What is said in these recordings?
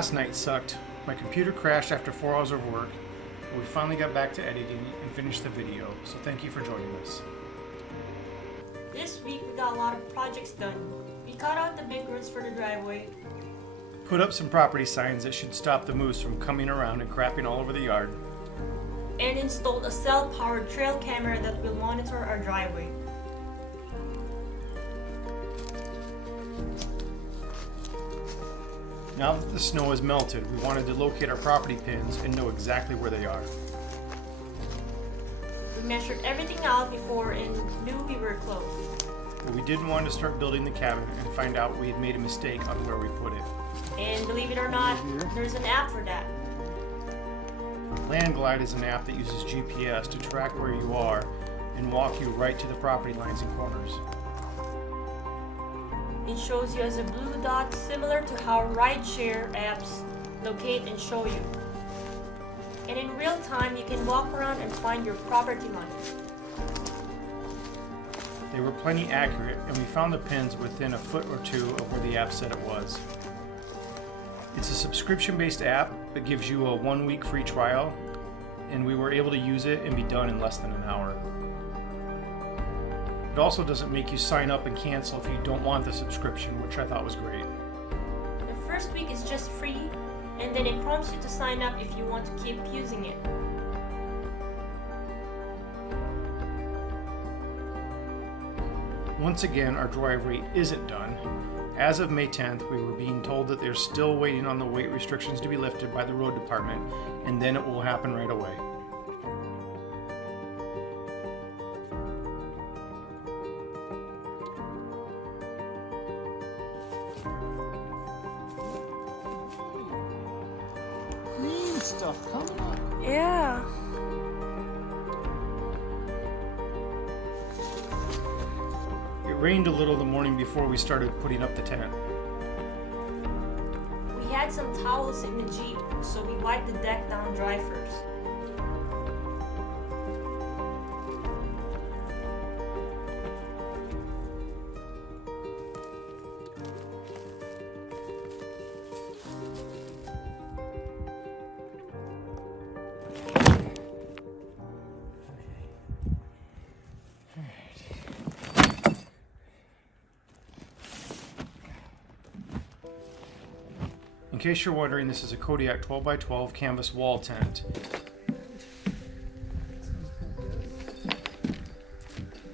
last night sucked. My computer crashed after 4 hours of work, but we finally got back to editing and finished the video, so thank you for joining us. This week we got a lot of projects done. We cut out the big roots for the driveway, Put up some property signs that should stop the moose from coming around and crapping all over the yard. and installed a cell-powered trail camera that will monitor our driveway. Now that the snow has melted, we wanted to locate our property pins and know exactly where they are. We measured everything out before and knew we were close. But we didn't want to start building the cabin and find out we had made a mistake on where we put it. And believe it or not, there's an app for that. Landglide is an app that uses GPS to track where you are and walk you right to the property lines and corners. It shows you as a blue dot, similar to how rideshare apps locate and show you. And in real time, you can walk around and find your property lines. They were plenty accurate, and we found the pins within a foot or two of where the app said it was. It's a subscription-based app that gives you a 1-week free trial, and we were able to use it and be done in less than an hour. It also doesn't make you sign up and cancel if you don't want the subscription, which I thought was great. The first week is just free, and then it prompts you to sign up if you want to keep using it. Once again, our driveway isn't done. As of May 10th, we were being told that they're still waiting on the weight restrictions to be lifted by the road department, and then it will happen right away. Green stuff coming up. Yeah. It rained a little the morning before we started putting up the tent. We had some towels in the Jeep, so we wiped the deck down dry first. In case you're wondering, this is a Kodiak 12x12 canvas wall tent.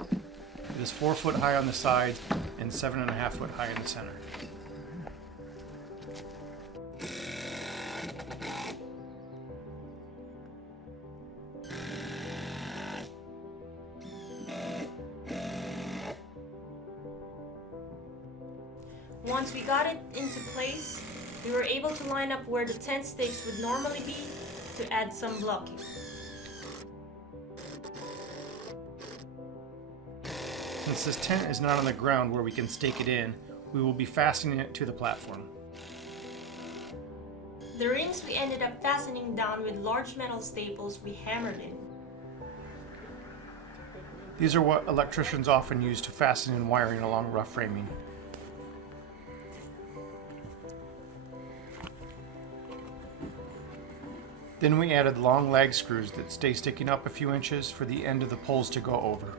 It is 4 foot high on the sides and 7.5 foot high in the center. Once we got it into place, we were able to line up where the tent stakes would normally be to add some blocking. Since this tent is not on the ground where we can stake it in, we will be fastening it to the platform. The rings we ended up fastening down with large metal staples we hammered in. These are what electricians often use to fasten in wiring along rough framing. Then we added long lag screws that stay sticking up a few inches for the end of the poles to go over.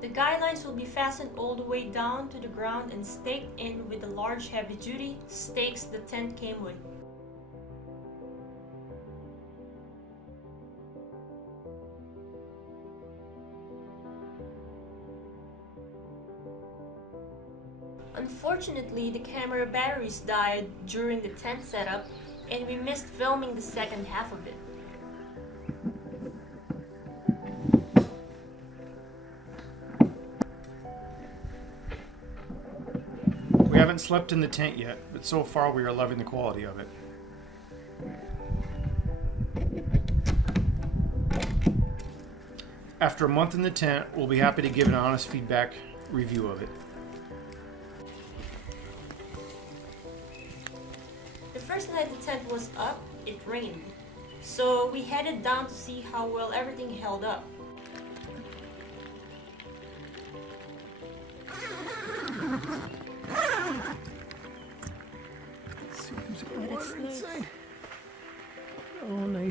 The guidelines will be fastened all the way down to the ground and staked in with the large heavy-duty stakes the tent came with. Unfortunately, the camera batteries died during the tent setup, and we missed filming the second half of it. We haven't slept in the tent yet, but so far we are loving the quality of it. After a month in the tent, we'll be happy to give an honest feedback review of it. The first night the tent was up, it rained. So we headed down to see how well everything held up.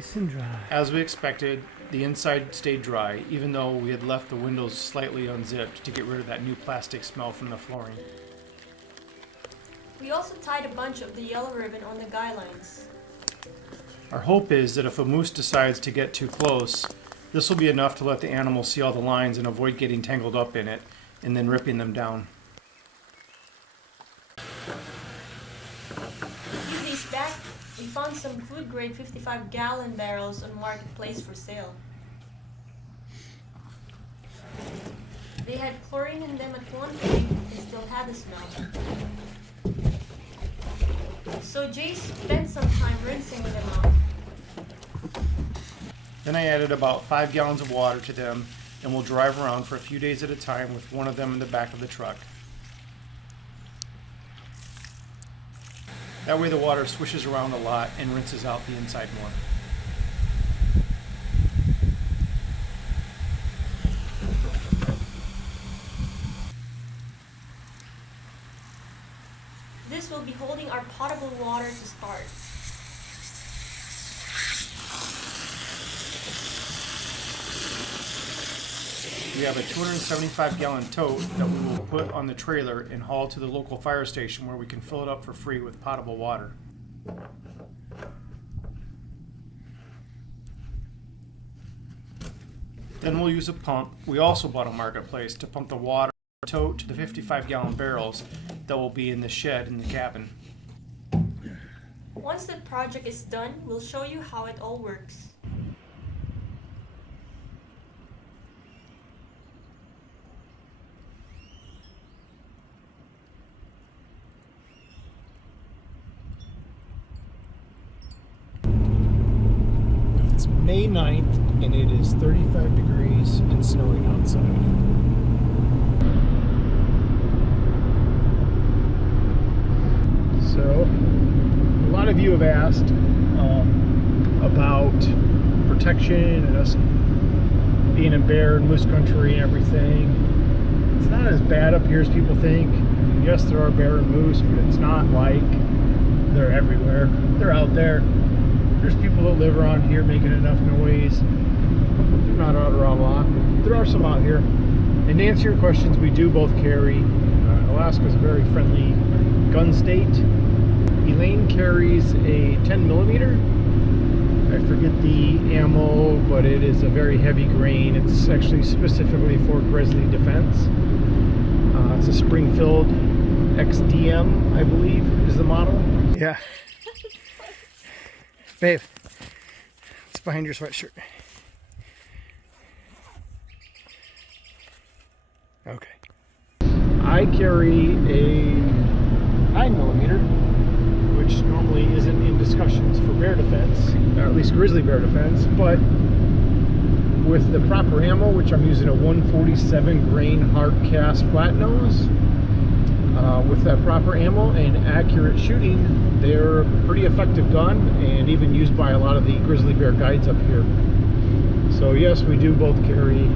Nice and dry. As we expected, the inside stayed dry, even though we had left the windows slightly unzipped to get rid of that new plastic smell from the flooring. We also tied a bunch of the yellow ribbon on the guy lines. Our hope is that if a moose decides to get too close, this will be enough to let the animal see all the lines and avoid getting tangled up in it and then ripping them down. A few days back, we found some food-grade 55-gallon barrels on Marketplace for sale. They had chlorine in them at one point and still had the smell. So Jay spent some time rinsing them out. Then I added about 5 gallons of water to them, and we'll drive around for a few days at a time with one of them in the back of the truck. That way the water swishes around a lot and rinses out the inside more. This will be holding our potable water to start. We have a 275-gallon tote that we will put on the trailer and haul to the local fire station where we can fill it up for free with potable water. Then we'll use a pump we also bought on Marketplace to pump the water tote to the 55-gallon barrels that will be in the shed in the cabin. Once the project is done, we'll show you how it all works. It's May 9th and it is 35 degrees and snowing outside. So, a lot of you have asked about protection and us being in bear and moose country and everything. It's not as bad up here as people think. Yes, there are bear and moose, but it's not like they're everywhere. They're out there. There's people that live around here making enough noise. They're not out around a lot. There are some out here. And to answer your questions, we do both carry. Alaska is a very friendly gun state. Eleinne carries a 10mm. I forget the ammo, but it is a very heavy grain. It's actually specifically for grizzly defense. It's a Springfield XDM, I believe, is the model. Yeah. Babe, it's behind your sweatshirt. Okay. I carry a 9mm, which normally isn't in discussions for bear defense, or at least grizzly bear defense, but with the proper ammo, which I'm using a 147 grain hard cast flat nose, with that proper ammo and accurate shooting, they're a pretty effective gun and even used by a lot of the grizzly bear guides up here. So yes, we do both carry.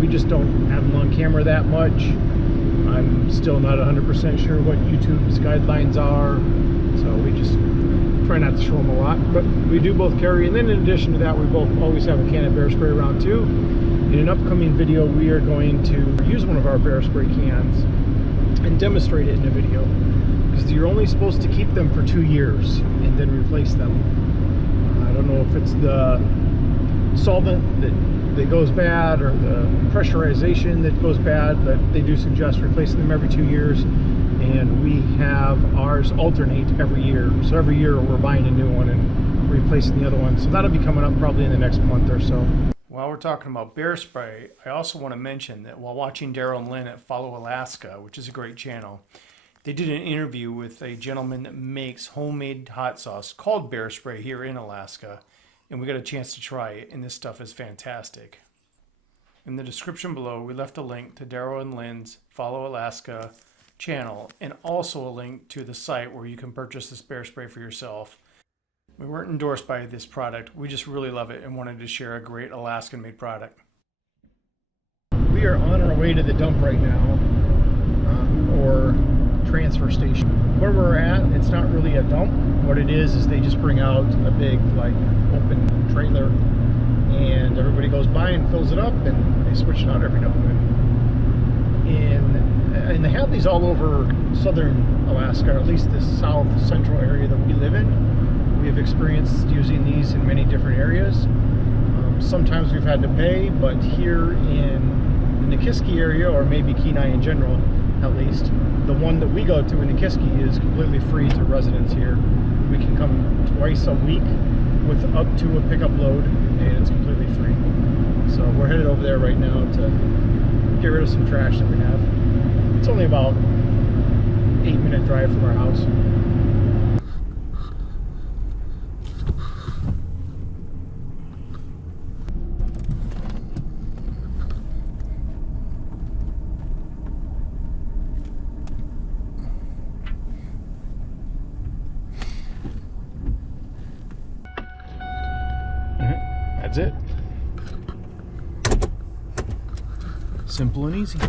We just don't have them on camera that much. I'm still not 100% sure what YouTube's guidelines are, so we just try not to show them a lot, but we do both carry. And then in addition to that, we both always have a can of bear spray around too. In an upcoming video, we are going to use one of our bear spray cans and demonstrate it in a video, because you're only supposed to keep them for 2 years and then replace them. I don't know if it's the solvent that goes bad or the pressurization that goes bad, but they do suggest replacing them every 2 years, and we have ours alternate every year. So every year we're buying a new one and replacing the other one. So that'll be coming up probably in the next month or so. While we're talking about bear spray, I also want to mention that while watching Daryl and Lynn at Follow Alaska, which is a great channel, they did an interview with a gentleman that makes homemade hot sauce called bear spray here in Alaska, and we got a chance to try it, and this stuff is fantastic. In the description below, we left a link to Daryl and Lynn's Follow Alaska channel, and also a link to the site where you can purchase this bear spray for yourself. We weren't endorsed by this product. We just really love it and wanted to share a great Alaskan-made product. We are on our way to the dump right now, or transfer station. where we're at, it's not really a dump. What it is they just bring out a big like open trailer, and everybody goes by and fills it up, and they switch it out every now and then. And they have these all over southern Alaska, or at least the south central area that we live in. We have experienced using these in many different areas. Sometimes we've had to pay, but here in the Nikiski area, or maybe Kenai in general at least, the one that we go to in Nikiski is completely free to residents here. We can come twice a week with up to a pickup load, and it's completely free. So we're headed over there right now to get rid of some trash that we have. It's only about 8-minute drive from our house. That's it. Simple and easy.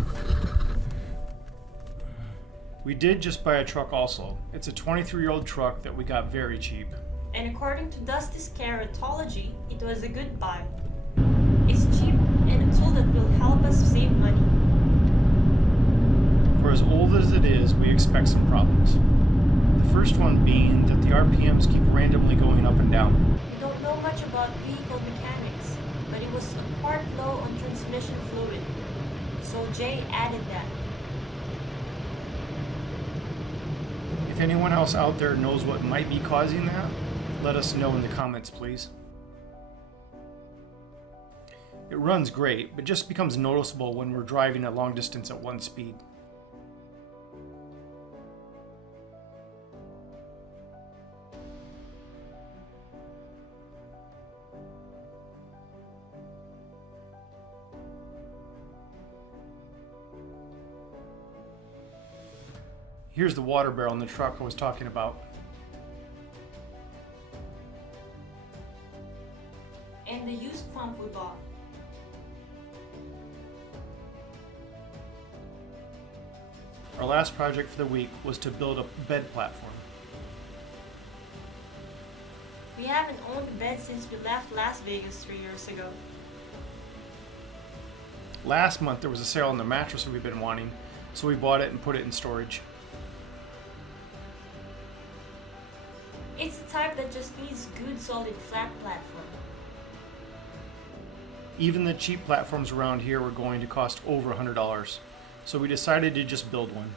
We did just buy a truck also. It's a 23-year-old truck that we got very cheap. And according to Dusty's Carrotology, it was a good buy. It's cheap and a tool that will help us save money. For as old as it is, we expect some problems. The first one being that the RPMs keep randomly going up and down. We don't know much about vehicle mechanics, but it was a part low on transmission fluid. So Jay added that. If anyone else out there knows what might be causing that, let us know in the comments, please. It runs great, but just becomes noticeable when we're driving a long distance at 1 speed. Here's the water barrel in the truck I was talking about. And the used pump we bought. Our last project for the week was to build a bed platform. We haven't owned a bed since we left Las Vegas 3 years ago. Last month there was a sale on the mattress that we've been wanting, so we bought it and put it in storage. It's the type that just needs good solid flat platform. Even the cheap platforms around here were going to cost over $100, so we decided to just build one.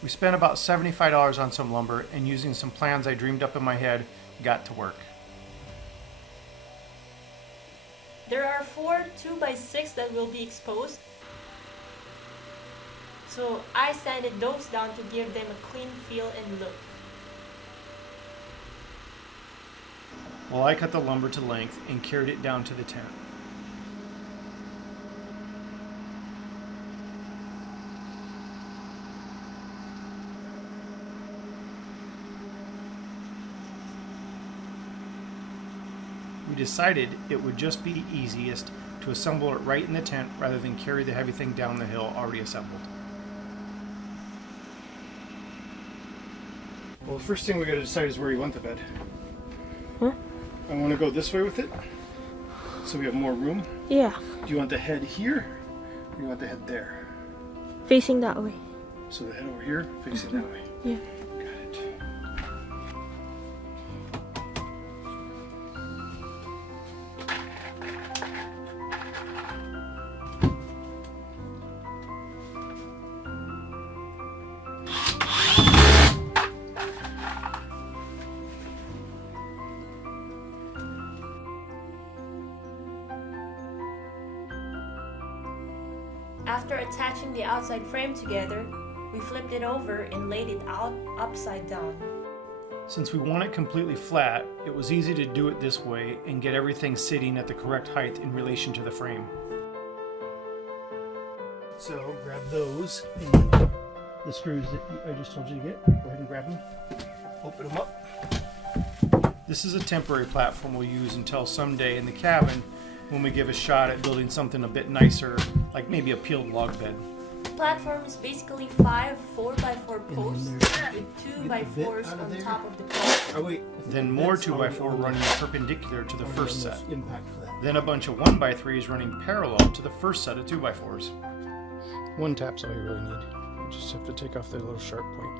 We spent about $75 on some lumber, and using some plans I dreamed up in my head, got to work. There are 4 2x6 that will be exposed. So I sanded those down to give them a clean feel and look. Well, I cut the lumber to length and carried it down to the tent. We decided it would just be easiest to assemble it right in the tent rather than carry the heavy thing down the hill already assembled. Well, the first thing we got to decide is where you want the bed. Huh? I want to go this way with it, so we have more room. Yeah, Do you want the head here, or do you want the head there? facing that way. So the head over here, facing that way. Yeah. Got it. After attaching the outside frame together, we flipped it over and laid it out upside down. Since we want it completely flat, it was easy to do it this way and get everything sitting at the correct height in relation to the frame. So grab those, and the screws that I just told you to get. Go ahead and grab them. Open them up. This is a temporary platform we'll use until someday in the cabin when we give a shot at building something a bit nicer, like maybe a peeled log bed. platform is basically 5 4x4 posts with 2x4s on top of the post. Oh wait. Then more 2x4 running perpendicular to the first set. Then a bunch of 1x3s running parallel to the first set of 2x4s. One tap's all you really need. You just have to take off the little sharp point.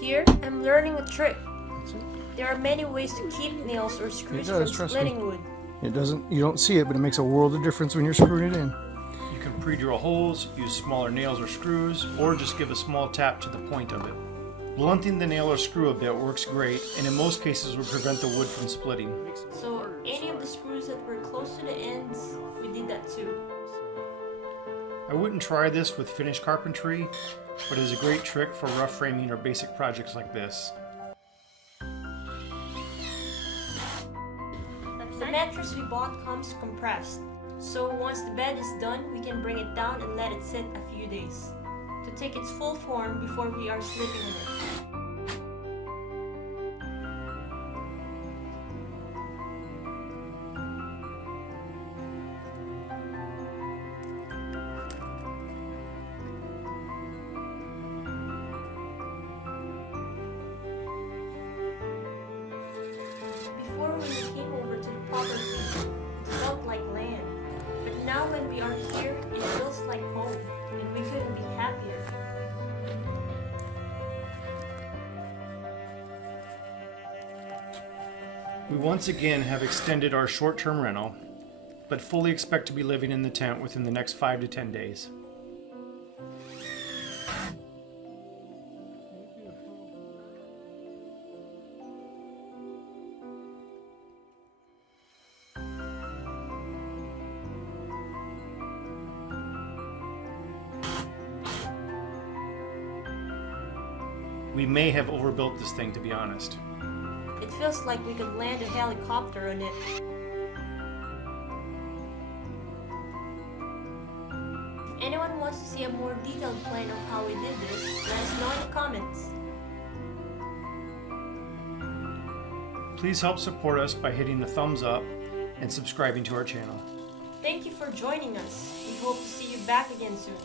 Here, I'm learning a trick. There are many ways to keep nails or screws from splitting wood. You don't see it, but it makes a world of difference when you're screwing it in. You can pre-drill holes, use smaller nails or screws, or just give a small tap to the point of it. Blunting the nail or screw a bit works great, and in most cases will prevent the wood from splitting. So any of the screws that were close to the ends, we did that too. I wouldn't try this with finished carpentry, but it is a great trick for rough framing or basic projects like this. The mattress we bought comes compressed, so once the bed is done, we can bring it down and let it sit a few days to take its full form before we are sleeping in it. Before we came over to the property, it felt like land. But now when we are here, it feels like home, and we couldn't be happier. We once again have extended our short-term rental, but fully expect to be living in the tent within the next 5 to 10 days. We may have overbuilt this thing, to be honest. It feels like we could land a helicopter on it. If anyone wants to see a more detailed plan of how we did this, let us know in the comments. Please help support us by hitting the thumbs up and subscribing to our channel. Thank you for joining us. We hope to see you back again soon.